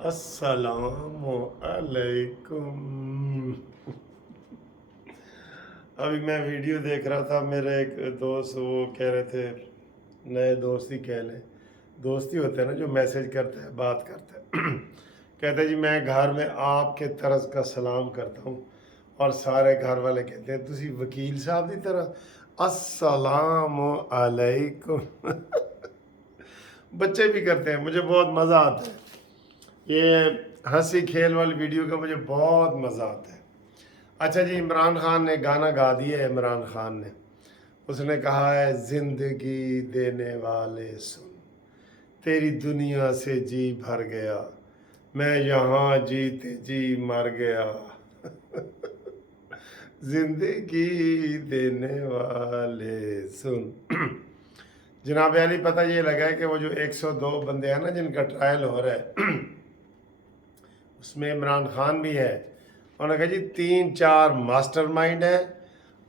अस्सलाम वालेकुम। अभी मैं वीडियो देख रहा था, मेरे एक दोस्त वो कह रहे थे, नए दोस्त ही कह लें, दोस्ती होते हैं ना जो मैसेज करता है, बात करता है। कहते जी मैं घर में आपके तरस का सलाम करता हूँ, और सारे घर वाले कहते हैं तुसी वकील साहब की तरह अस्सलाम अलैकुम। बच्चे भी करते हैं, मुझे बहुत मज़ा आता है। ये हंसी खेल वाली वीडियो का मुझे बहुत मज़ा आता है। अच्छा जी, इमरान खान ने गाना गा दिया है। इमरान खान ने उसने कहा है, जिंदगी देने वाले सुन, तेरी दुनिया से जी भर गया, मैं यहाँ जीते जी मर गया। जिंदगी देने वाले सुन। जनाब अली, पता ये लगा है कि वो जो 102 बंदे हैं ना जिनका ट्रायल हो रहा है, उसमें इमरान खान भी है। उन्होंने कहा जी 3-4 मास्टरमाइंड है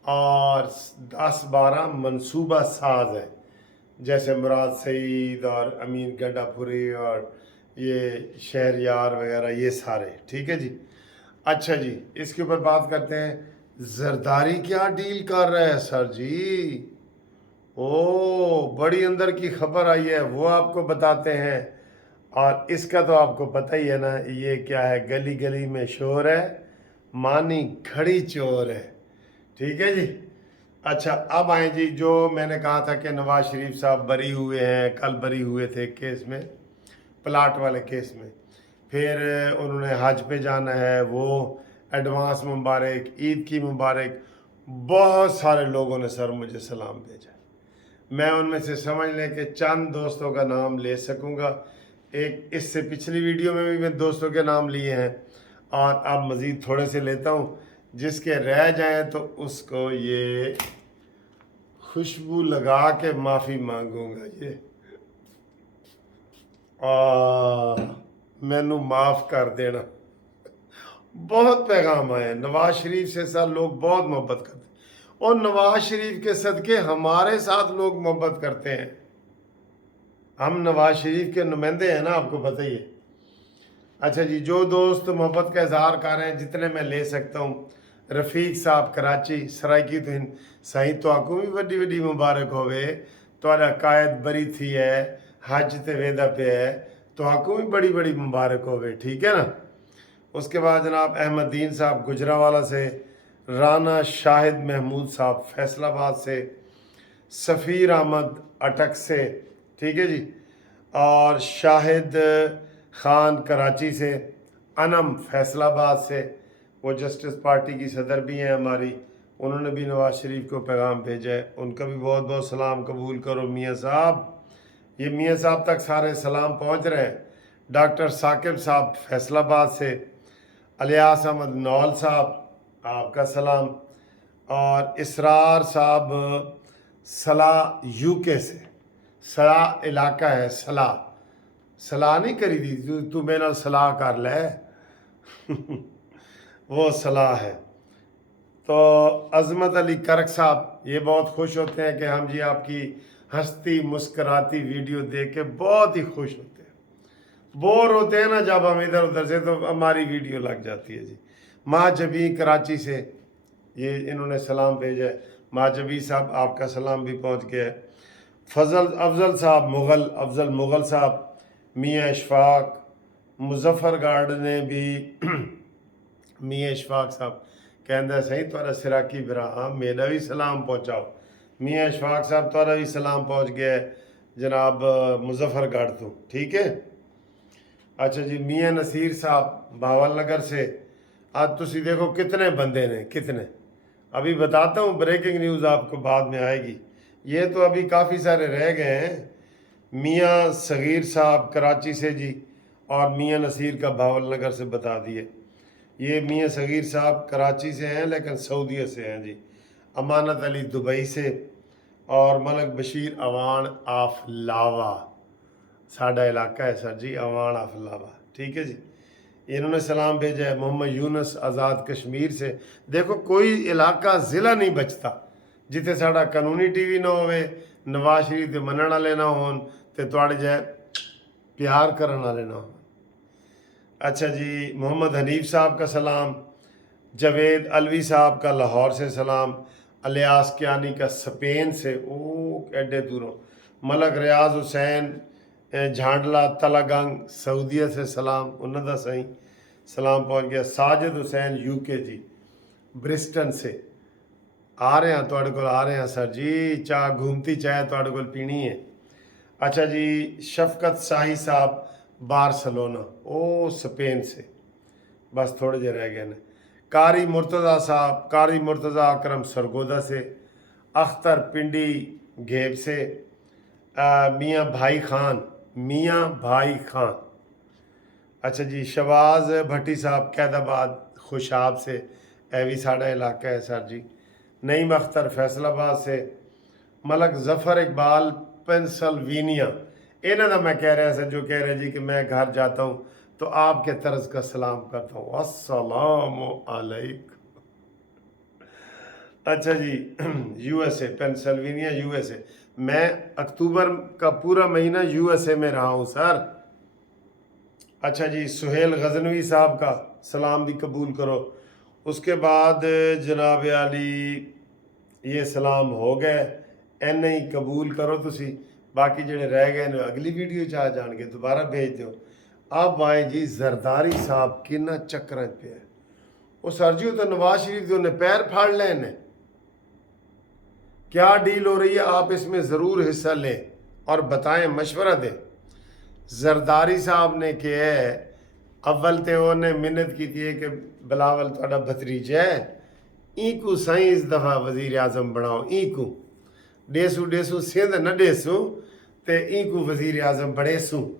और 10-12 मनसूबा साज है, जैसे मुराद सईद और अमीन गड्डापुरी और ये शहरयार वगैरह, ये सारे। ठीक है जी। अच्छा जी, इसके ऊपर बात करते हैं। जरदारी क्या डील कर रहा है सर जी? ओ, बड़ी अंदर की खबर आई है, वो आपको बताते हैं। और इसका तो आपको पता ही है ना, ये क्या है, गली गली में शोर है, मानी खड़ी चोर है। ठीक है जी। अच्छा, अब आए जी, जो मैंने कहा था कि नवाज शरीफ साहब बरी हुए हैं, कल बरी हुए थे केस में, प्लाट वाले केस में। फिर उन्होंने हज पे जाना है, वो एडवांस मुबारक, ईद की मुबारक। बहुत सारे लोगों ने सर मुझे सलाम भेजा। मैं उनमें से समझ लें कि चंद दोस्तों का नाम ले सकूंगा। एक इससे पिछली वीडियो में भी मैं दोस्तों के नाम लिए हैं, और अब मज़ीद थोड़े से लेता हूँ। जिसके रह जाएं तो उसको ये खुशबू लगा के माफ़ी मांगूंगा। ये मैनू माफ़ कर देना। बहुत पैगाम आए। नवाज शरीफ से सर लोग बहुत मोहब्बत करते हैं, और नवाज शरीफ के सदके हमारे साथ लोग मोहब्बत करते हैं। हम नवाज शरीफ के नुमाइंदे हैं ना, आपको पता ही है। अच्छा जी, जो दोस्त मोहब्बत का इजहार कर रहे हैं, जितने मैं ले सकता हूँ। रफ़ीक साहब कराची सराइकी तो हिंद सही, तो आपको भी वड्डी वड्डी मुबारक होवे। तुहाडा कायद बरी थी है, हज ते वेदा पे है, तो आपको भी बड़ी बड़ी मुबारक होवे। ठीक है ना। उसके बाद जनाब अहमदीन साहब गुजरावाला से, राना शाहिद महमूद साहब फैसलाबाद से, सफ़ीर अहमद अटक से, ठीक है जी, और शाहिद ख़ान कराची से, अनम फैसलाबाद से, वो जस्टिस पार्टी की सदर भी हैं हमारी, उन्होंने भी नवाज शरीफ को पैगाम भेजा है। उनका भी बहुत बहुत सलाम कबूल करो मियाँ साहब। ये मियाँ साहब तक सारे सलाम पहुँच रहे हैं। डॉक्टर साकिब साहब फैसलाबाद से, अलियास अहमद नौल साहब आपका सलाम, और इसरार साहब सलाह यूके से, सलाह इलाका है, सलाह सलाह नहीं करी थी तू मेरे नाल सलाह कर ले। वो सलाह है। तो अजमत अली करक साहब ये बहुत खुश होते हैं कि हम जी आपकी हंसती मुस्कराती वीडियो देख के बहुत ही खुश होते हैं। बोर होते हैं ना जब हम इधर उधर से, तो हमारी वीडियो लग जाती है जी। माँ जबी कराची से ये इन्होंने सलाम भेजा है। माँ जबी साहब आपका सलाम भी पहुँच गया है। फजल अफजल साहब मुग़ल, अफजल मुग़ल साहब, मियाँ इशफाक मुजफ्फरगढ़ ने भी मियाँ इशफाक साहब कहता सही तुहारा सिराकी भरा, हाँ मेरा भी सलाम पहुँचाओ। मियाँ इशफाक साहब तुहारा भी सलाम पहुँच गया है जनाब मुजफ्फरगढ़ तो। ठीक है। अच्छा जी, मियाँ नसीर साहब बावल नगर से। आज तुसी देखो कितने बंदे ने, कितने। अभी बताता हूँ, ब्रेकिंग न्यूज़ आपको बाद में आएगी। ये तो अभी काफ़ी सारे रह गए हैं। मियाँ सगीर साहब कराची से जी, और मियाँ नसीर का बावल नगर से बता दिए। ये मियाँ सगीर साहब कराची से हैं लेकिन सऊदीया से हैं जी। अमानत अली दुबई से, और मलक बशीर अवान ऑफ लावा, साडा इलाका है सर जी, अवान ऑफ लावा। ठीक है जी। इन्होंने सलाम भेजा है। मोहम्मद यूनस आज़ाद कश्मीर से। देखो कोई इलाका ज़िला नहीं बचता जिथे साडा कानूनी टीवी ना होवे, नवाज शरीफ के मनण वाले ना होन, ते तुहाडे जै प्यार करन वाले ना होन। अच्छा जी, मोहम्मद हनीफ साहब का सलाम, जावेद अलवी साहब का लाहौर से सलाम, अलियास कियानी का स्पेन से, ओ एडे दूरों, मलक रियाज हुसैन झांडला तलागंग सऊदीया से सलाम, उन्होंने सही सलाम पहुंच गया। साजिद हुसैन यूके जी ब्रिस्टन से आ रहे हैं, तुहाडे कोल आ रहे हैं सर जी, चाह घूमती चाय तुहाडे कोल पीनी है। अच्छा जी, शफकत शाही साहब बारसलोना, ओ स्पेन से, बस थोड़े जे रह गए ने। कारी मुर्तज़ा साहब, कारी मुर्तज़ा अकरम सरगोदा से, अख्तर पिंडी घेब से, मियाँ भाई खान, मियाँ भाई खान। अच्छा जी, शबाज भट्टी साहब कैदाबाद खुशाब से, ए भी साढ़ा इलाका है सर जी। नईम अख्तर फैसलाबाद से, मलक जफ़र इकबाल पेंसिल्वेनिया, इन्हों का मैं कह रहा सर, जो कह रहे जी कि मैं घर जाता हूँ तो आपके तर्ज का सलाम करता हूँ, अस्सलामु अलैकुम। अच्छा जी, यूएसए, पेंसिल्वेनिया यूएसए, मैं अक्टूबर का पूरा महीना यूएसए में रहा हूँ सर। अच्छा जी, सुहेल गजनवी साहब का सलाम भी कबूल करो। उसके बाद जनाब आली ये सलाम हो गए, एन ही कबूल करो तुसी, बाकी जेड़े रह गए ने अगली वीडियो च आ जाएंगे, दोबारा भेज दो। अब आए जी जरदारी साहब किन्ना चक्कर पे है, वो सर जी तो नवाज शरीफ के उन्हें पैर फाड़ ले ने। क्या डील हो रही है, आप इसमें ज़रूर हिस्सा लें और बताएं, मशवरा दें। जरदारी साहब ने कहा है, अव्वल तो उन्हें मिन्नत की थी कि बिलावल थोड़ा भतरीजा है, ईकू सही इस दफ़ा वज़ीर आज़म बनाओ, ईकू डेसू डेसू सिंध न डेसू ते ईकू वज़ीर आज़म बड़ेसू।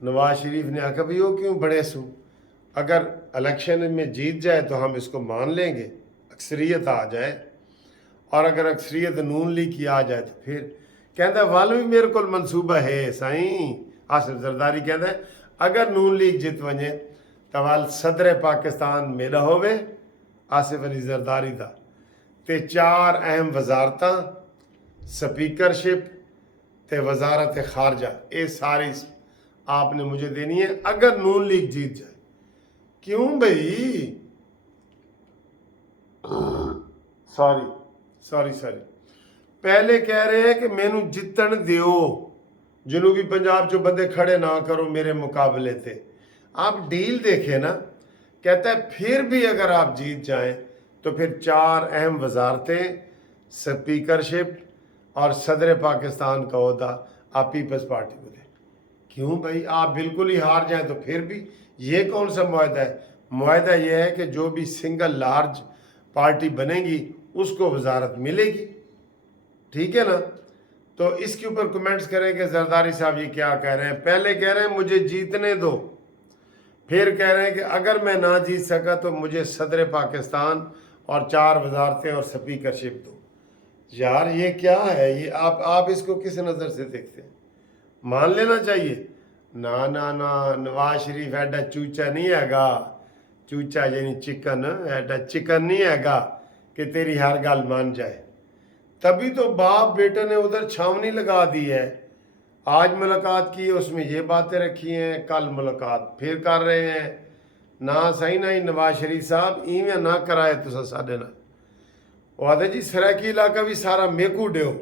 नवाज शरीफ ने आखा भाई वो क्यों बड़ेसू, अगर इलेक्शन में जीत जाए तो हम इसको मान लेंगे, अक्सरियत आ जाए, और अगर अक्सरियत नून लीग की आ जाए तो फिर कहता वाल भी मेरे को मनसूबा है साईं। आसिफ जरदारी कहता है अगर नून लीग जित वजे तो वाल सदर पाकिस्तान मेरा होवे आसिफ अली जरदारी का, ते 4 अहम वजारतां, स्पीकरशिप ते वजारत खारजा, ये सारी आपने मुझे देनी है अगर नून लीग जीत जाए। क्यों भाई, सॉरी सॉरी सॉरी, पहले कह रहे हैं कि मैनू जितन दियो, जनूबी पंजाब चो बंदे खड़े ना करो मेरे मुकाबले थे। आप डील देखे ना, कहता है फिर भी अगर आप जीत जाएं तो फिर 4 अहम वजारतें, स्पीकरशिप और सदर पाकिस्तान का अहदा आप पीपल्स पार्टी को दें। क्यों भाई, आप बिल्कुल ही हार जाएं तो फिर भी, ये कौन सा मुआहदा है? मुआहदा यह है कि जो भी सिंगल लार्ज पार्टी बनेगी उसको वजारत मिलेगी, ठीक है ना। तो इसके ऊपर कमेंट्स करें कि जरदारी साहब ये क्या कह रहे हैं। पहले कह रहे हैं मुझे जीतने दो, फिर कह रहे हैं कि अगर मैं ना जीत सका तो मुझे सदर पाकिस्तान और 4 वजारतें और स्पीकरशिप दो। यार ये क्या है, ये आप इसको किस नज़र से देखते हैं? मान लेना चाहिए ना ना ना, नवाज शरीफ एडा चूचा नहीं हैगा, चूचा यानी चिकन, एडा चिकन नहीं हैगा कि तेरी हर गल मान जाए। तभी तो बाप बेटे ने उधर छावनी लगा दी है, आज मुलाकात की उसमें ये बातें रखी हैं, कल मुलाकात फिर कर रहे हैं। ना सही ना ही नवाज शरीफ साहब इवें ना कराए तुसा साडे नाल। वो आते जी सराकी इलाका भी सारा मेकू डेओ,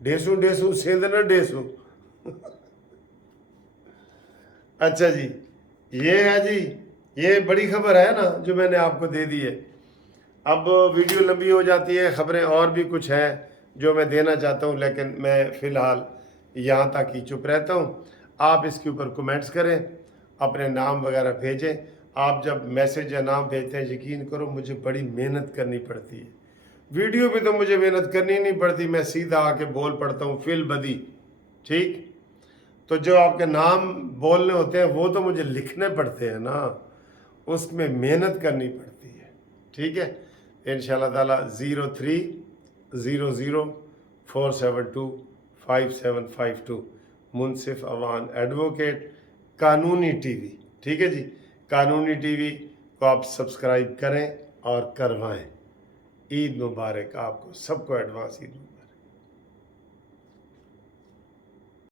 डेसू डेसू सिंध न डेसू। अच्छा जी, ये है जी, ये बड़ी खबर है ना जो मैंने आपको दे दी है। अब वीडियो लंबी हो जाती है, खबरें और भी कुछ हैं जो मैं देना चाहता हूँ, लेकिन मैं फ़िलहाल यहाँ तक ही चुप रहता हूँ। आप इसके ऊपर कमेंट्स करें, अपने नाम वगैरह भेजें। आप जब मैसेज या नाम भेजते हैं, यकीन करो मुझे बड़ी मेहनत करनी पड़ती है। वीडियो पे तो मुझे मेहनत करनी नहीं पड़ती, मैं सीधा आके बोल पड़ता हूँ फिल बदी, ठीक। तो जो आपके नाम बोलने होते हैं वो तो मुझे लिखने पड़ते हैं ना, उसमें मेहनत करनी पड़ती है, ठीक है। इंशाल्लाह ताला 030047255752 मुनसिफ अवान एडवोकेट कानूनी टीवी, ठीक है जी। कानूनी टीवी को आप सब्सक्राइब करें और करवाएं। ईद मुबारक आपको सबको, एडवांस ईद मुबारक।